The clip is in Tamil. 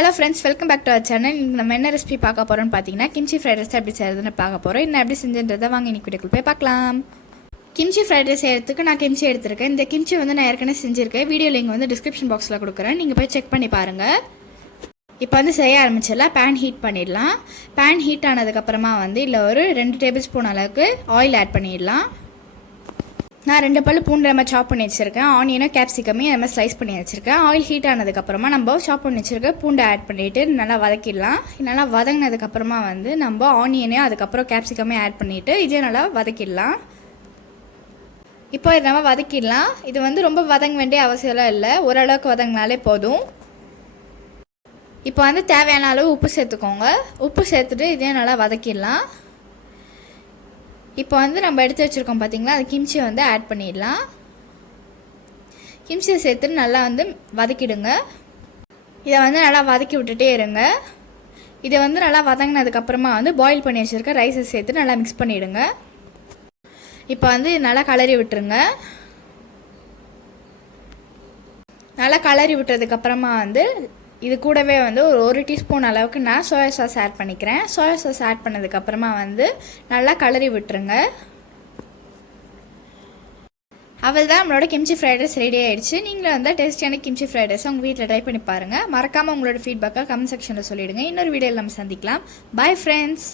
Hello friends, welcome back to our channel. நம்ம என்ன ரெசிபி பார்க்க போகிறோம்னு பார்த்தீங்கன்னா கிம்ச்சி ஃப்ரைட் ரைஸ் எப்படி செய்யறதுன்னு பார்க்க போகிறோம். இன்னும் எப்படி செஞ்சுன்றதை வாங்க இன்னைக்கு வீடியோக்குள்ள போய் பார்க்கலாம். கிம்ச்சி ஃப்ரைட் ரைஸ் செய்யறதுக்கு நான் கிம்ச்சி எடுத்திருக்கேன். இந்த கிம்ச்சி நான் ஏற்கனவே செஞ்சுருக்கேன். வீடியோ லிங்க் டிஸ்கிரிப்ஷன் பாக்ஸில் கொடுக்குறேன், நீங்கள் போய் செக் பண்ணி பாருங்கள். இப்போ செய்ய ஆரம்பிச்சிடலாம். பேன் ஹீட் பண்ணிடலாம். பேன் ஹீட் ஆனதுக்கப்புறமா இல்லை ஒரு 2 டேபிள் ஸ்பூன் அளவுக்கு ஆயில் ஆட் பண்ணிடலாம். நான் 2 பல்லு பூண்டு நம்ம சாப் பண்ணி வச்சுருக்கேன். ஆனியனும் கேப்சிகமே நம்ம ஸ்லைஸ் பண்ணி வச்சுருக்கேன். ஆயில் ஹீட் ஆனதுக்கப்புறமா நம்ம சாப் பண்ணி வச்சுருக்க பூண்டை ஆட் பண்ணிவிட்டு நல்லா வதக்கிடலாம். நல்லா வதங்கினதுக்கப்புறமா நம்ம ஆனியனையும் அதுக்கப்புறம் கேப்சிகமே ஆட் பண்ணிவிட்டு இதே நல்லா வதக்கிடலாம். இப்போ இதை நம்ம வதக்கிடலாம். இது ரொம்ப வதங்க வேண்டிய அவசியம்லாம் இல்லை, ஓரளவுக்கு வதங்கினாலே போதும். இப்போ தேவையான அளவு உப்பு சேர்த்துக்கோங்க. உப்பு சேர்த்துட்டு இதே நல்லா வதக்கிடலாம். இப்போ நம்ம எடுத்து வச்சுருக்கோம் பார்த்தீங்களா, அது கிம்ச்சி ஆட் பண்ணிடலாம். கிம்ச்சியை சேர்த்துட்டு நல்லா வதக்கிடுங்க. இதை நல்லா வதக்கி விட்டுட்டே இருங்க. இதை நல்லா வதங்கினதுக்கப்புறமா பாயில் பண்ணி வச்சுருக்க ரைஸை சேர்த்து நல்லா மிக்ஸ் பண்ணிவிடுங்க. இப்போ நல்லா கலரி விட்டுருங்க. நல்லா கலரி விட்டதுக்கப்புறமா இது கூடவே ஒரு டீஸ்பூன் அளவுக்கு நான் சோயா சாஸ் ஆட் பண்ணிக்கிறேன். சோயா சாஸ் ஆட் பண்ணதுக்கப்புறமா நல்லா கலரி விட்டுருங்க. அவள் தான் நம்மளோட கிம்ச்சி ஃப்ரைட் ரைஸ் ரெடி ஆகிடுச்சு. நீங்களும் டேஸ்டியான கிம்ச்சி ஃப்ரைட் ரைஸ் உங்கள் வீட்டில் ட்ரை பண்ணி பாருங்கள். மறக்காமல் உங்களோட ஃபீட்பேக்காக கமெண்ட் செக்ஷனில் சொல்லிவிடுங்க. இன்னொரு வீடியோவில் நம்ம சந்திக்கலாம். Bye friends.